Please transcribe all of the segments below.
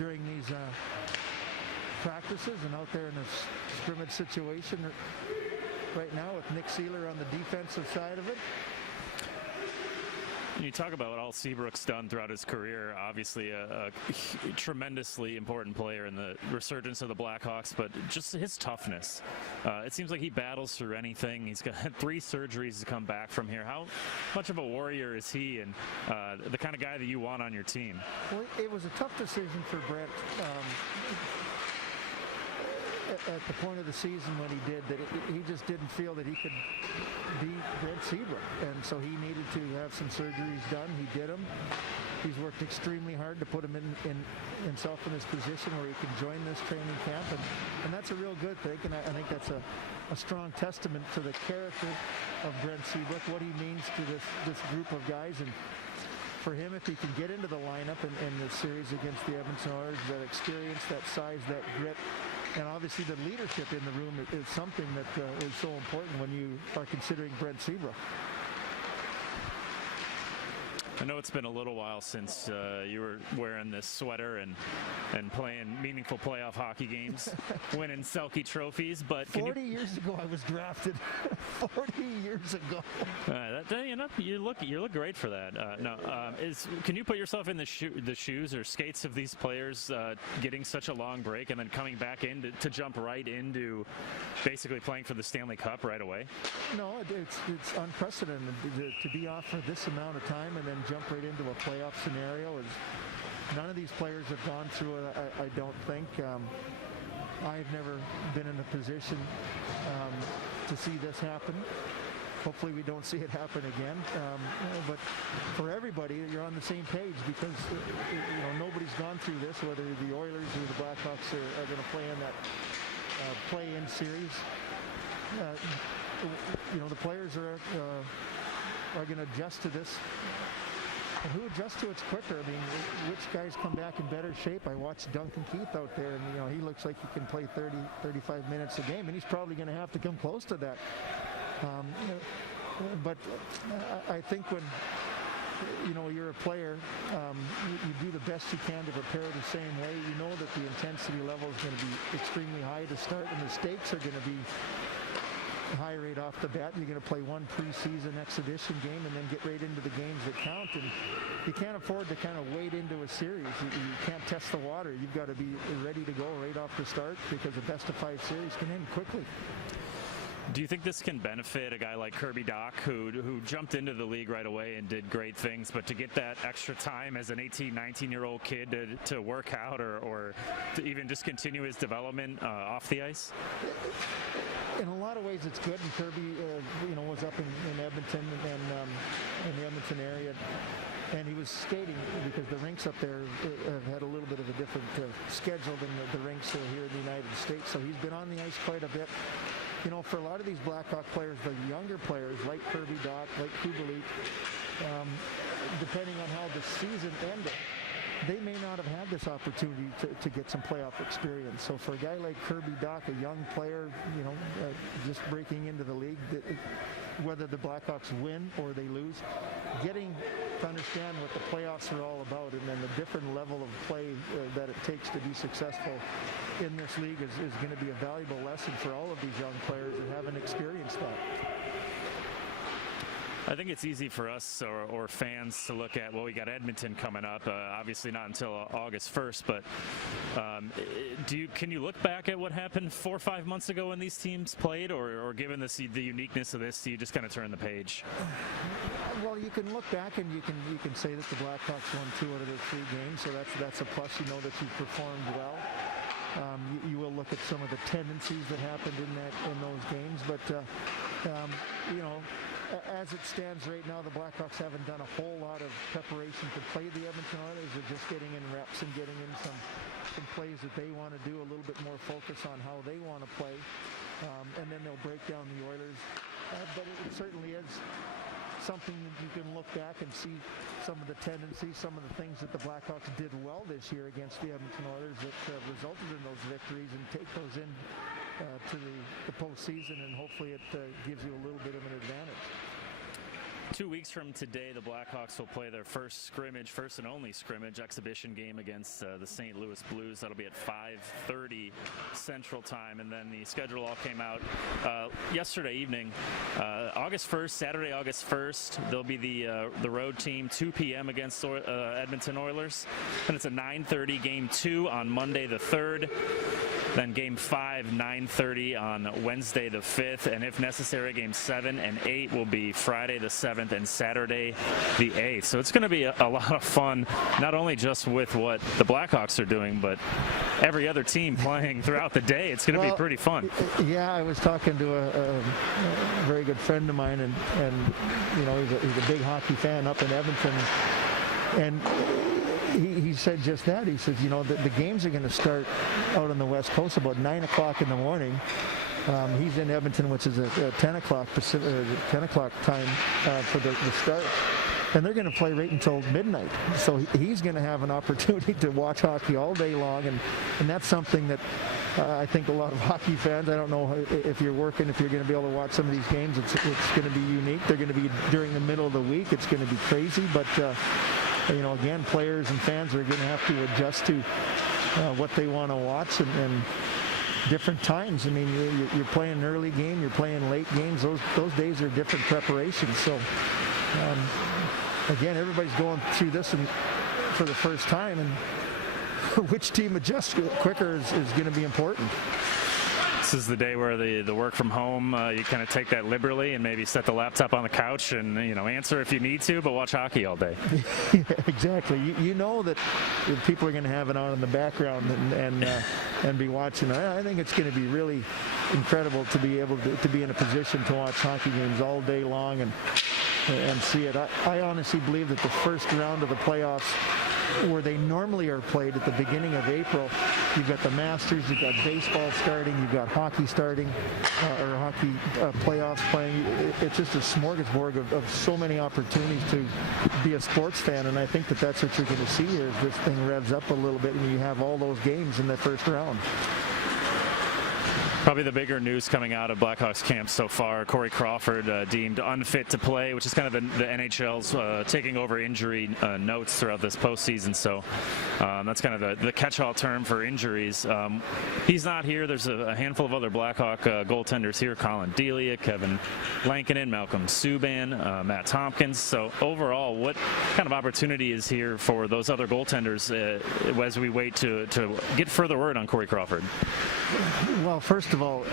during these practices and out there in a scrimmage situation right now with Nick Seeler on the defensive side of it. You talk about what all Seabrook's done throughout his career. Obviously a tremendously important player in the resurgence of the Blackhawks, but just his toughness. It seems like he battles through anything. He's got 3 surgeries to come back from here. How much of a warrior is he, and the kind of guy that you want on your team? Well, it was a tough decision for Brent at the point of the season when he did, that he just didn't feel that he could beat Brent Seabrook, and so he needed to have some surgeries done. He did them. He's worked extremely hard to put himself in this position where he can join this training camp, and that's a real good thing, and I think that's a strong testament to the character of Brent Seabrook, what he means to this group of guys. And for him, if he can get into the lineup in the series against the Edmonton Oilers, that experience, that size, that grit, and obviously the leadership in the room is something that is so important when you are considering Brent Seabrook. I know it's been a little while since you were wearing this sweater and playing meaningful playoff hockey games, winning Selke trophies. But 40 years ago, I was drafted. 40 years ago. You look great for that. Can you put yourself in the shoes or skates of these players getting such a long break and then coming back in to jump right into basically playing for the Stanley Cup right away? No, it's unprecedented to be off for this amount of time and then jump right into a playoff scenario. None of these players have gone through it, I don't think. I've never been in a position to see this happen. Hopefully we don't see it happen again. But for everybody, you're on the same page because nobody's gone through this, whether the Oilers or the Blackhawks are going to play in that play-in series. The players are going to adjust to this. And who adjusts to it quicker? I mean, which guys come back in better shape? I watched Duncan Keith out there, and he looks like he can play 30, 35 minutes a game, and he's probably going to have to come close to that. But I think when you're a player, you do the best you can to prepare the same way. You know that the intensity level is going to be extremely high to start, and the stakes are going to be high right off the bat. You're going to play one preseason exhibition game and then get right into the games that count, and you can't afford to kind of wade into a series. You can't test the water. You've got to be ready to go right off the start because the best of 5 series can end quickly. Do you think this can benefit a guy like Kirby Dach, who jumped into the league right away and did great things, but to get that extra time as an 18, 19-year-old kid to work out or to even just continue his development off the ice? In a lot of ways, it's good. And Kirby, was up in Edmonton and in the Edmonton area, and he was skating because the rinks up there have had a little bit of a different schedule than the rinks here in the United States. So he's been on the ice quite a bit. For a lot of these Blackhawk players, the younger players like Kirby Dach, like Kubalik, depending on how the season ended, they may not have had this opportunity to get some playoff experience. So for a guy like Kirby Dach, a young player, just breaking into the league, whether the Blackhawks win or they lose, getting to understand what the playoffs are all about and then the different level of play that it takes to be successful in this league is going to be a valuable lesson for all of these young players that haven't experienced that. I think it's easy for us or fans to look at, well, we got Edmonton coming up, obviously not until August 1st, but can you look back at what happened 4 or 5 months ago when these teams played, or given the uniqueness of this, do you just kind of turn the page? Well, you can look back and you can say that the Blackhawks won 2 out of their 3 games, so that's a plus. You know that you performed well. You will look at some of the tendencies that happened in those games, but as it stands right now, the Blackhawks haven't done a whole lot of preparation to play the Edmonton Oilers. They're just getting in reps and getting in some plays that they want to do, a little bit more focus on how they want to play, and then they'll break down the Oilers. But it certainly is something that you can look back and see some of the tendencies, some of the things that the Blackhawks did well this year against the Edmonton Oilers that resulted in those victories, and take those in to the postseason, and hopefully it gives you a little bit of an advantage. 2 weeks from today, the Blackhawks will play their first and only scrimmage exhibition game against the St. Louis Blues. That'll be at 5:30 Central Time, and then the schedule all came out yesterday evening. August 1st, Saturday, August 1st, there'll be the road team, 2 p.m. against Edmonton Oilers. And it's a 9:30 game 2 on Monday the 3rd. Then game 5, 9:30 on Wednesday the 5th, and if necessary, game 7 and 8 will be Friday the 7th and Saturday the 8th. So it's going to be a lot of fun, not only just with what the Blackhawks are doing, but every other team playing throughout the day. It's going to be pretty fun. Yeah, I was talking to a very good friend of mine, and you know, he's a big hockey fan up in Edmonton, and he said just that. He says, you know, the games are going to start out on the West Coast about 9 o'clock in the morning. He's in Edmonton, which is a 10 o'clock time for the start. And they're going to play right until midnight. So he's going to have an opportunity to watch hockey all day long. And that's something that I think a lot of hockey fans, I don't know if you're working, if you're going to be able to watch some of these games, it's going to be unique. They're going to be during the middle of the week. It's going to be crazy. But you know, again, players and fans are going to have to adjust to what they want to watch and different times. I mean, you're playing an early game, you're playing late games. Those days are different preparations. So, again, everybody's going through this for the first time, and which team adjusts quicker is going to be important. This is the day where the work from home, you kind of take that liberally and maybe set the laptop on the couch and, you know, answer if you need to, but watch hockey all day. Yeah, exactly. You know that people are going to have it on in the background and be watching. I think it's going to be really incredible to be able to be in a position to watch hockey games all day long and see it. I honestly believe that the first round of the playoffs, where they normally are played at the beginning of April, you've got the Masters, you've got baseball starting, you've got hockey starting, or hockey playoffs playing. It's just a smorgasbord of so many opportunities to be a sports fan, and I think that's what you're going to see here as this thing revs up a little bit and you have all those games in the first round. Probably the bigger news coming out of Blackhawks camp so far, Corey Crawford deemed unfit to play, which is kind of the NHL's taking over injury notes throughout this postseason. So that's kind of the catch-all term for injuries. He's not here. There's a handful of other Blackhawk goaltenders here: Colin Delia, Kevin Lankinen, Malcolm Subban, Matt Tompkins. So overall, what kind of opportunity is here for those other goaltenders as we wait to get further word on Corey Crawford? Well, first of all,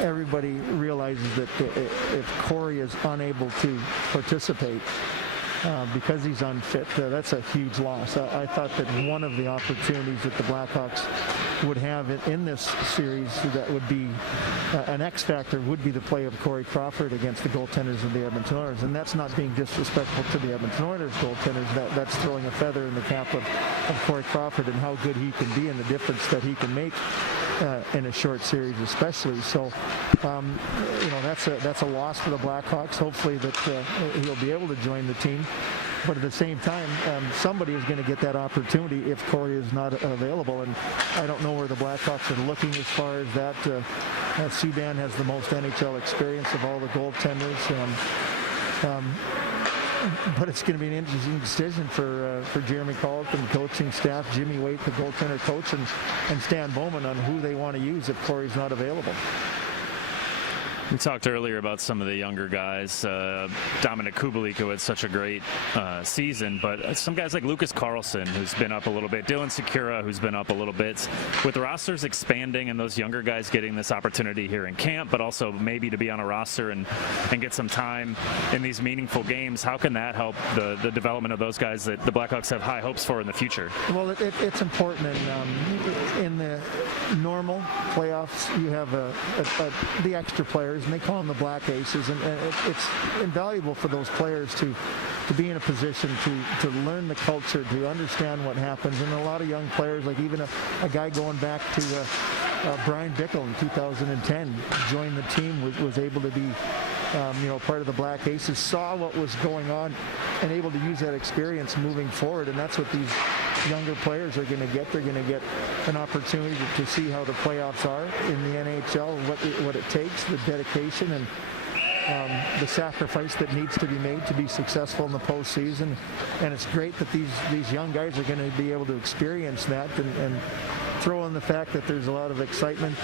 everybody realizes that if Corey is unable to participate because he's unfit, that's a huge loss. I thought that one of the opportunities that the Blackhawks would have in this series that would be an X factor would be the play of Corey Crawford against the goaltenders of the Edmonton Oilers. And that's not being disrespectful to the Edmonton Oilers goaltenders. That's throwing a feather in the cap of Corey Crawford and how good he can be and the difference that he can make in a short series especially. So, you know, that's a loss for the Blackhawks. Hopefully that he'll be able to join the team. But at the same time, somebody is going to get that opportunity if Corey is not available. And I don't know where the Blackhawks are looking as far as that. Subban has the most NHL experience of all the goaltenders. But it's going to be an interesting decision for Jeremy Colleton, the coaching staff, Jimmy Waite, the goaltender coach, and Stan Bowman on who they want to use if Corey's not available. We talked earlier about some of the younger guys. Dominic Kubalik, who had such a great season, but some guys like Lucas Carlson, who's been up a little bit, Dylan Sikura, who's been up a little bit. With the rosters expanding and those younger guys getting this opportunity here in camp, but also maybe to be on a roster and get some time in these meaningful games, how can that help the development of those guys that the Blackhawks have high hopes for in the future? Well, it's important. And in the normal playoffs, you have the extra players, and they call them the Black Aces, and it's invaluable for those players to be in a position to learn the culture, to understand what happens. And a lot of young players, like even a guy going back to Brian Bickle in 2010, joined the team, was able to be part of the Black Aces, saw what was going on and able to use that experience moving forward. And that's what these younger players are going to get. They're going to get an opportunity to see how the playoffs are in the NHL, what it takes, the dedication, and the sacrifice that needs to be made to be successful in the postseason. And it's great that these young guys are going to be able to experience that, and throw in the fact that there's a lot of excitement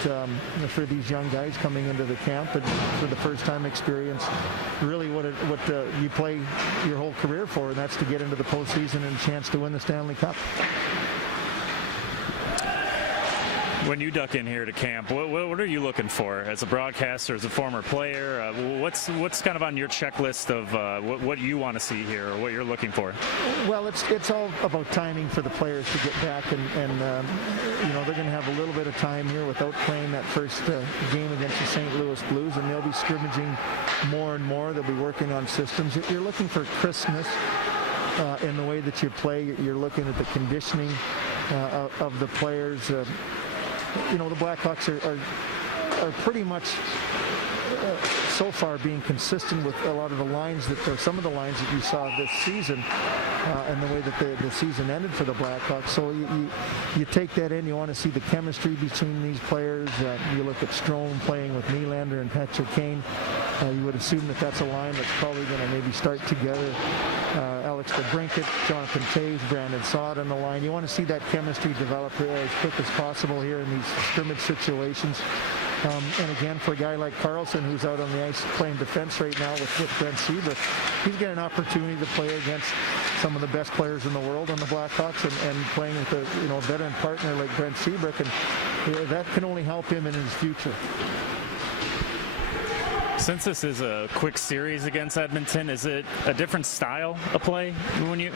for these young guys coming into the camp and for the first time experience really what you play your whole career for, and that's to get into the postseason and a chance to win the Stanley Cup. When you duck in here to camp, what are you looking for as a broadcaster, as a former player? What's kind of on your checklist of what you want to see here, or what you're looking for? Well, it's all about timing for the players to get back, and they're going to have a little bit of time here without playing that first game against the St. Louis Blues, and they'll be scrimmaging more and more. They'll be working on systems. You're looking for crispness in the way that you play. You're looking at the conditioning of the players. The Blackhawks are pretty much so far being consistent with a lot of the lines some of the lines that you saw this season, and the way that the season ended for the Blackhawks. So you take that in. You want to see the chemistry between these players. You look at Strome playing with Nylander and Patrick Kane. You would assume that that's a line that's probably going to maybe start together. Alex DeBrincat, Jonathan Toews, Brandon Saad on the line. You want to see that chemistry develop as quick as possible here in these scrimmage situations. And again, for a guy like Carlson, who's out on the ice playing defense right now with Brent Seabrook, he's got an opportunity to play against some of the best players in the world on the Blackhawks, and playing with a veteran partner like Brent Seabrook, and that can only help him in his future. Since this is a quick series against Edmonton, is it a different style of play when you?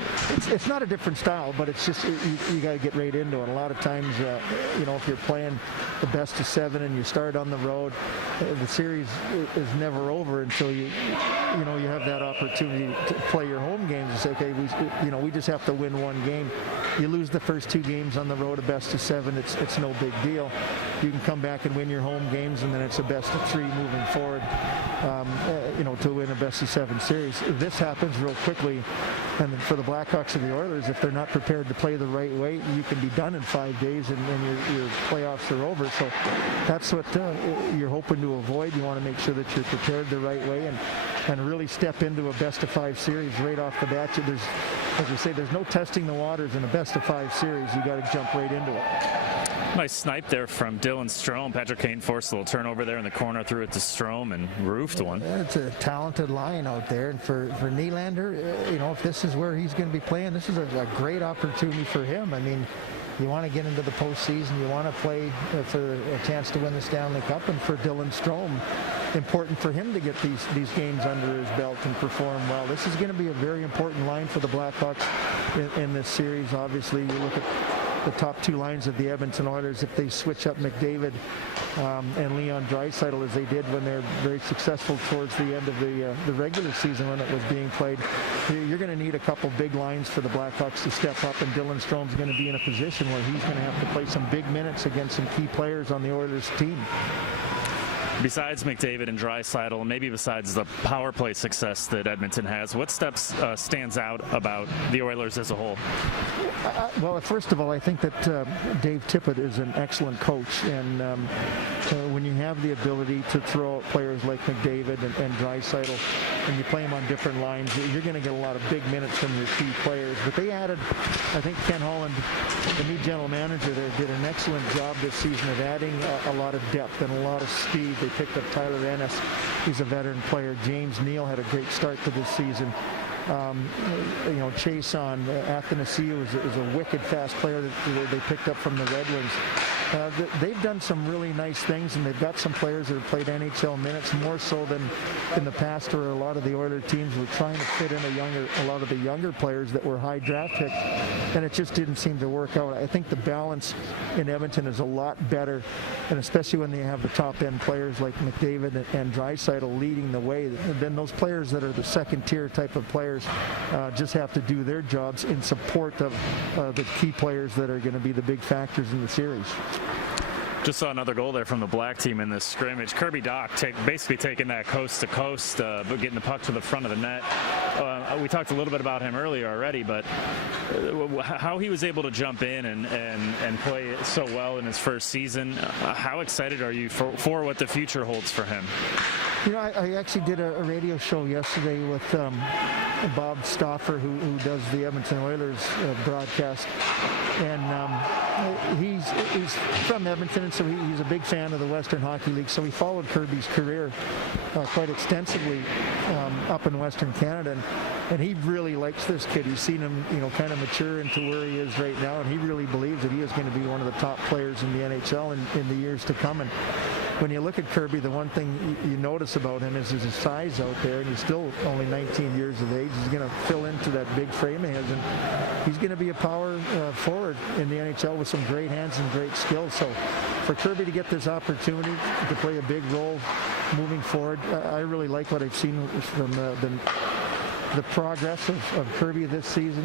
It's not a different style, but it's just you got to get right into it. A lot of times, if you're playing the best of 7 and you start on the road, the series is never over until you have that opportunity to play your home games and say, okay, we just have to win one game. You lose the first 2 games on the road, a best of 7, it's no big deal. You can come back and win your home games, and then it's a best of 3 moving forward. To win a best of 7 series. This happens real quickly, and for the Blackhawks and the Oilers, if they're not prepared to play the right way, you can be done in 5 days, and your playoffs are over. So that's what you're hoping to avoid. You want to make sure that you're prepared the right way, and really step into a best of 5 series right off the bat. As we say, there's no testing the waters in a best of 5 series. You got to jump right into it. Nice snipe there from Dylan Strome. Patrick Kane forced a little turnover there in the corner, threw it to Strome and roofed one. It's a talented line out there. And for Nylander, if this is where he's going to be playing, this is a great opportunity for him. I mean, you want to get into the postseason. You want to play for a chance to win the Stanley Cup. And for Dylan Strome, important for him to get these games under his belt and perform well. This is going to be a very important line for the Blackhawks in this series. Obviously, you look at the top 2 lines of the Edmonton Oilers, if they switch up McDavid and Leon Draisaitl as they did when they're very successful towards the end of the regular season when it was being played, you're going to need a couple big lines for the Blackhawks to step up, and Dylan Strome's going to be in a position where he's going to have to play some big minutes against some key players on the Oilers team. Besides McDavid and Draisaitl, and maybe besides the power play success that Edmonton has, what steps stands out about the Oilers as a whole? Well, first of all, I think that Dave Tippett is an excellent coach, and when you have the ability to throw out players like McDavid and Draisaitl, and you play them on different lines, you're going to get a lot of big minutes from your key players. But they added, I think Ken Holland, the new general manager there, did an excellent job this season of adding a lot of depth and a lot of speed. They picked up Tyler Ennis. He's a veteran player. James Neal had a great start to this season. Chase on Athanasiou is a wicked fast player that they picked up from the Red Wings. They've done some really nice things, and they've got some players that have played NHL minutes more so than in the past, where a lot of the Oilers teams were trying to fit in a lot of the younger players that were high draft picks, and it just didn't seem to work out. I think the balance in Edmonton is a lot better, and especially when they have the top-end players like McDavid and Draisaitl leading the way, then those players that are the second-tier type of players just have to do their jobs in support of the key players that are going to be the big factors in the series. Just saw another goal there from the black team in this scrimmage. Kirby Dach basically taking that coast to coast, but getting the puck to the front of the net. We talked a little bit about him earlier already, but how he was able to jump in and play so well in his first season. How excited are you for what the future holds for him? I actually did a radio show yesterday with Bob Stauffer, who does the Edmonton Oilers broadcast, and he's from Edmonton, and so he's a big fan of the Western Hockey League. So he followed Kirby's career quite extensively up in Western Canada, and he really likes this kid. He's seen him, kind of mature into where he is right now, and he really believes that he is going to be one of the top players in the NHL in the years to come. And when you look at Kirby, the one thing you notice about him is his size out there, and he's still only 19 years of age. He's going to fill into that big frame he has, and he's going to be a power forward in the NHL with some great hands and great skills. So for Kirby to get this opportunity to play a big role moving forward, I really like what I've seen from the progress of Kirby this season.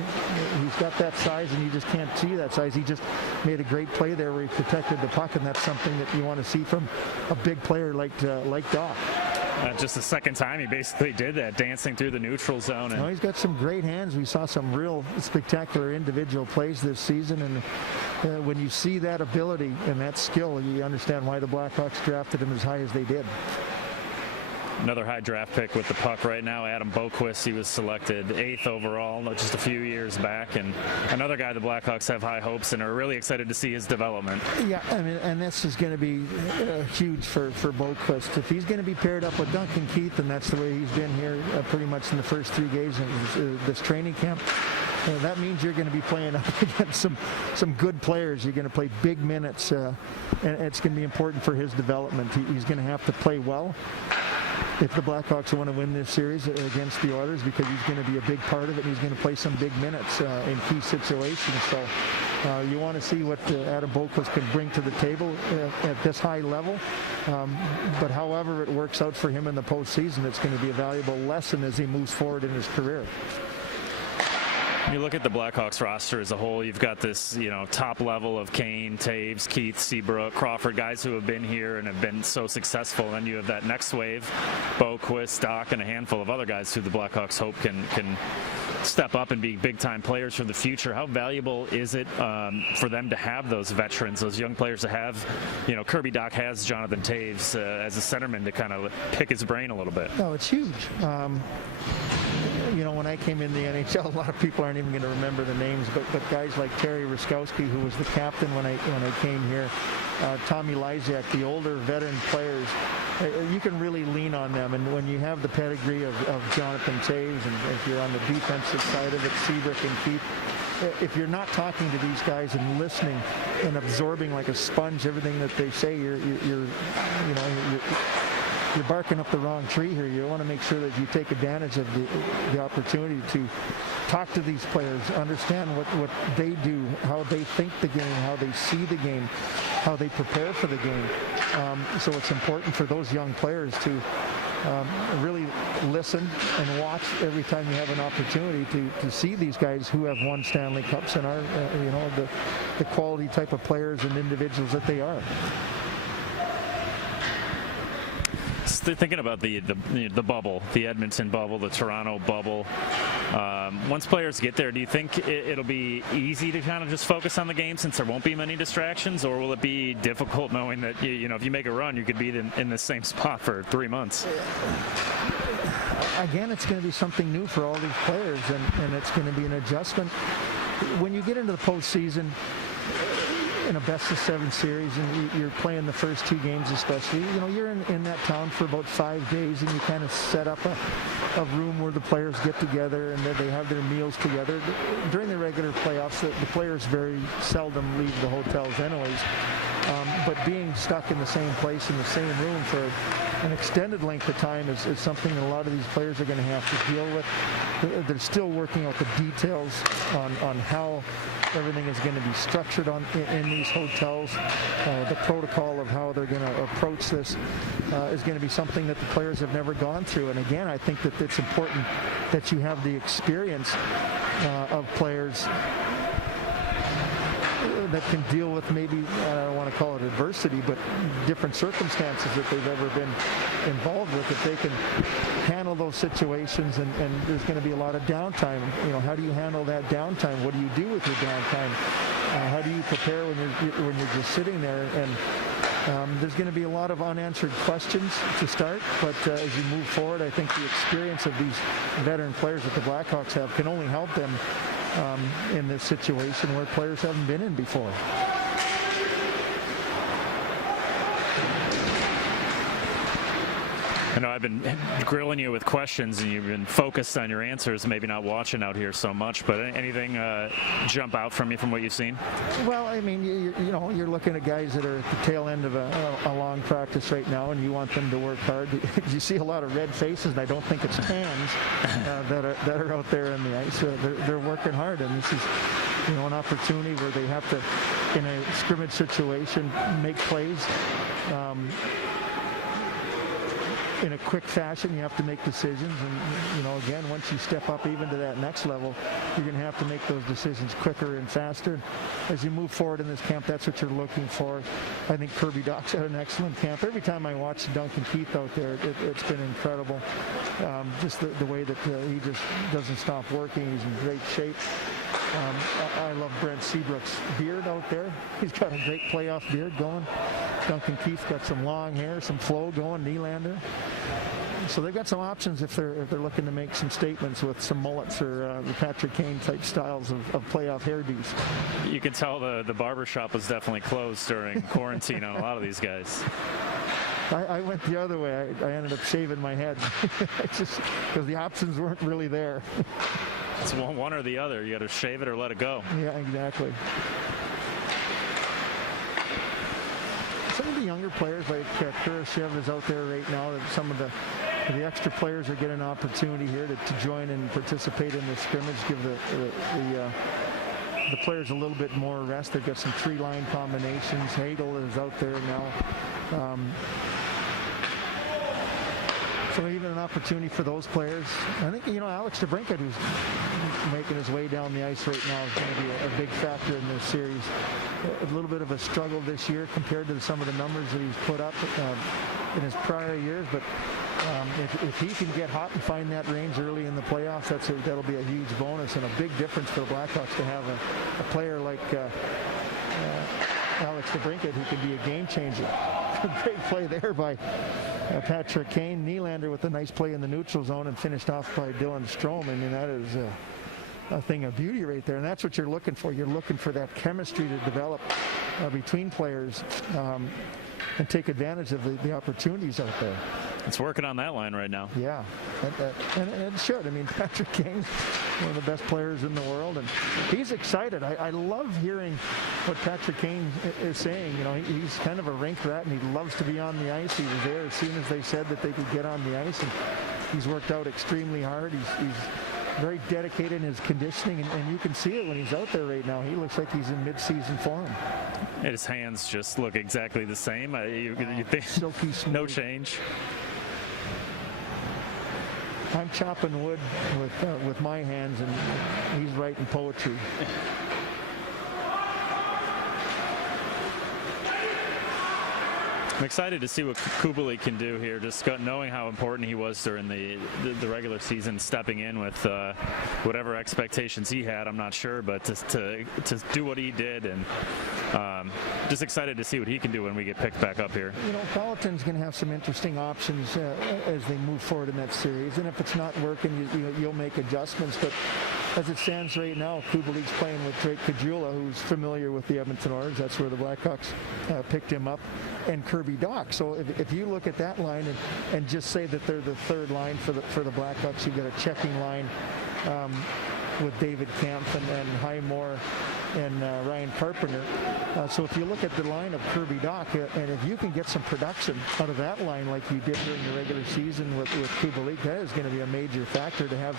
He's got that size, and you just can't see that size. He just made a great play there where he protected the puck, and that's something that you want to see from a big player like Doc. Just the second time he basically did that, dancing through the neutral zone. And he's got some great hands. We saw some real spectacular individual plays this season, and when you see that ability and that skill, you understand why the Blackhawks drafted him as high as they did. Another high draft pick with the puck right now, Adam Boquist. He was selected 8th overall just a few years back, and another guy the Blackhawks have high hopes and are really excited to see his development. Yeah, I mean, and this is going to be huge for Boquist. If he's going to be paired up with Duncan Keith, and that's the way he's been here pretty much in the first 3 games of this training camp, that means you're going to be playing up against some good players. You're going to play big minutes, and it's going to be important for his development. He's going to have to play well if the Blackhawks want to win this series against the Oilers, because he's going to be a big part of it, and he's going to play some big minutes in key situations. So you want to see what Adam Boquist can bring to the table at this high level. But however it works out for him in the postseason, it's going to be a valuable lesson as he moves forward in his career. You look at the Blackhawks roster as a whole, you've got this, top level of Kane, Taves, Keith, Seabrook, Crawford, guys who have been here and have been so successful. And then you have that next wave, Boquist, Doc, and a handful of other guys who the Blackhawks hope can step up and be big-time players for the future. How valuable is it for them to have those veterans, those young players to have, Kirby Doc has Jonathan Taves as a centerman to kind of pick his brain a little bit? No, it's huge. When I came in the NHL, a lot of people aren't even going to remember the names, but guys like Terry Ruskowski, who was the captain when I came here, Tommy Lysiak, the older veteran players, you can really lean on them. And when you have the pedigree of Jonathan Taves, and if you're on the defensive side of it, Seabrook and Keith, if you're not talking to these guys and listening and absorbing like a sponge everything that they say, you're barking up the wrong tree here. You want to make sure that you take advantage of the opportunity to talk to these players, understand what they do, how they think the game, how they see the game, how they prepare for the game. So it's important for those young players to really listen and watch every time you have an opportunity to see these guys who have won Stanley Cups and are, the quality type of players and individuals that they are. Thinking about the bubble, the Edmonton bubble, the Toronto bubble, once players get there, do you think it'll be easy to kind of just focus on the game since there won't be many distractions, or will it be difficult knowing that if you make a run, you could be in the same spot for 3 months? Again, it's going to be something new for all these players, and it's going to be an adjustment. When you get into the postseason, in a best-of-7 series, and you're playing the first 2 games especially, you're in that town for about 5 days, and you kind of set up a room where the players get together and they have their meals together. During the regular playoffs, the players very seldom leave the hotels anyways, but being stuck in the same place in the same room for an extended length of time is something that a lot of these players are going to have to deal with. They're still working out the details on how everything is going to be structured in these hotels. The protocol of how they're going to approach this is going to be something that the players have never gone through. And again, I think that it's important that you have the experience of players that can deal with maybe, I don't want to call it adversity, but different circumstances that they've ever been involved with, that they can handle those situations, and there's going to be a lot of downtime. How do you handle that downtime? What do you do with your downtime? How do you prepare when you're just sitting there? And There's going to be a lot of unanswered questions to start, but as you move forward, I think the experience of these veteran players that the Blackhawks have can only help them in this situation where players haven't been in before. I know I've been grilling you with questions and you've been focused on your answers, maybe not watching out here so much, but anything jump out from you from what you've seen? Well, I mean, you're looking at guys that are at the tail end of a long practice right now, and you want them to work hard. You see a lot of red faces, and I don't think it's hands that are out there on the ice. They're working hard, and this is an opportunity where they have to, in a scrimmage situation, make plays. In a quick fashion, you have to make decisions, and again, once you step up even to that next level, you're going to have to make those decisions quicker and faster. As you move forward in this camp, that's what you're looking for. I think Kirby Dach's had an excellent camp. Every time I watch Duncan Keith out there, it's been incredible. Just the way that he just doesn't stop working. He's in great shape. I love Brent Seabrook's beard out there. He's got a great playoff beard going. Duncan Keith got some long hair, some flow going. Nylander. So they've got some options if they're looking to make some statements with some mullets or the Patrick Kane type styles of playoff hairdos. You can tell the barber shop was definitely closed during quarantine on a lot of these guys. I went the other way. I ended up shaving my head just because the options weren't really there. It's one or the other. You got to shave it or let it go. Yeah, exactly. Some of the younger players like Kurashev is out there right now. Some of the extra players are getting an opportunity here to join and participate in the scrimmage, give the players a little bit more rest. They've got some three-line combinations. Hagel is out there now. So even an opportunity for those players. I think, Alex DeBrincat, who's making his way down the ice right now, is going to be a big factor in this series. A little bit of a struggle this year compared to some of the numbers that he's put up in his prior years. But if he can get hot and find that range early in the playoffs, that'll be a huge bonus and a big difference for the Blackhawks to have a player like Alex DeBrincat who can be a game changer. A great play there by Patrick Kane. Nylander with a nice play in the neutral zone and finished off by Dylan Strome. I mean, that is a thing of beauty right there, and that's what you're looking for. You're looking for that chemistry to develop between players and take advantage of the opportunities out there. It's working on that line right now. Yeah, and it should. I mean, Patrick Kane, one of the best players in the world, and he's excited. I love hearing what Patrick Kane is saying. He's kind of a rink rat, and he loves to be on the ice. He was there as soon as they said that they could get on the ice, and he's worked out extremely hard. He's very dedicated in his conditioning, and you can see it when he's out there right now. He looks like he's in mid-season form. His hands just look exactly the same. You think silky smooth. No change. I'm chopping wood with my hands, and he's writing poetry. I'm excited to see what Kubalik can do here, just knowing how important he was during the regular season, stepping in with whatever expectations he had, I'm not sure, but to do what he did, and just excited to see what he can do when we get picked back up here. Colleton's going to have some interesting options as they move forward in that series, and if it's not working, you'll make adjustments, but as it stands right now, Kubalik's playing with Drake Caggiula, who's familiar with the Edmonton Oilers. That's where the Blackhawks picked him up, and Kirby Dach. So if you look at that line and just say that they're the third line for the Blackhawks, you've got a checking line with David Kampf and Highmore and Ryan Carpenter. So if you look at the line of Kirby Dach, and if you can get some production out of that line like you did during the regular season with Kubalik, that is going to be a major factor to have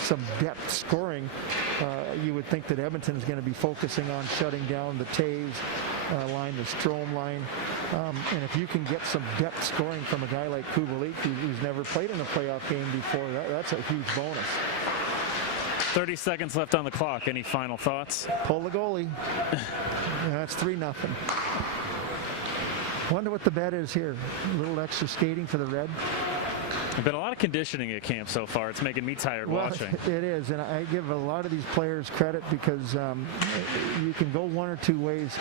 some depth scoring. You would think that Edmonton is going to be focusing on shutting down the Taves line, the Strome line. And if you can get some depth scoring from a guy like Kubalik, who's never played in a playoff game before, that's a huge bonus. 30 seconds left on the clock. Any final thoughts? Pull the goalie. That's 3-0. Wonder what the bet is here. A little extra skating for the Red. There's been a lot of conditioning at camp so far. It's making me tired watching. It is, and I give a lot of these players credit because you can go one or two ways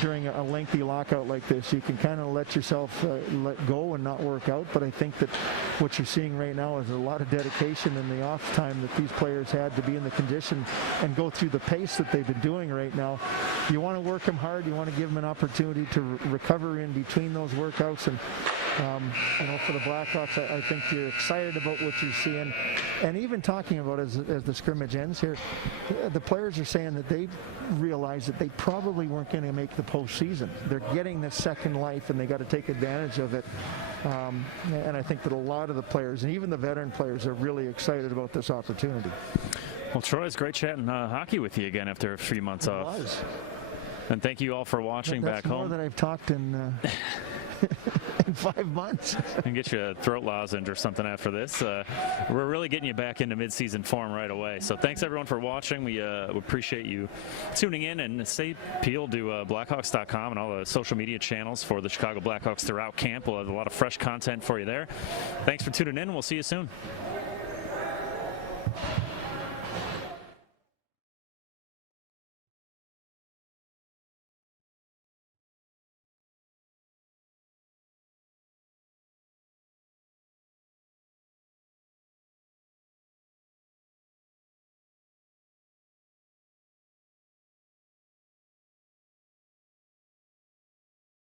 during a lengthy lockout like this. You can kind of let yourself let go and not work out, but I think that what you're seeing right now is a lot of dedication in the off time that these players had to be in the condition and go through the pace that they've been doing right now. You want to work them hard. You want to give them an opportunity to recover in between those workouts. And for the Blackhawks, I think you're excited about what you're seeing. And even talking about as the scrimmage ends here, the players are saying that they realize that they probably weren't going to make the postseason. They're getting this second life, and they got to take advantage of it. And I think that a lot of the players, and even the veteran players, are really excited about this opportunity. Well, Troy, it's great chatting hockey with you again after a few months off. Was. And thank you all for watching back home. That's more than I've talked in 5 months. And get you a throat lozenge or something after this. We're really getting you back into midseason form right away. So thanks everyone for watching. We appreciate you tuning in, and stay peeled to Blackhawks.com and all the social media channels for the Chicago Blackhawks throughout camp. We'll have a lot of fresh content for you there. Thanks for tuning in. We'll see you soon.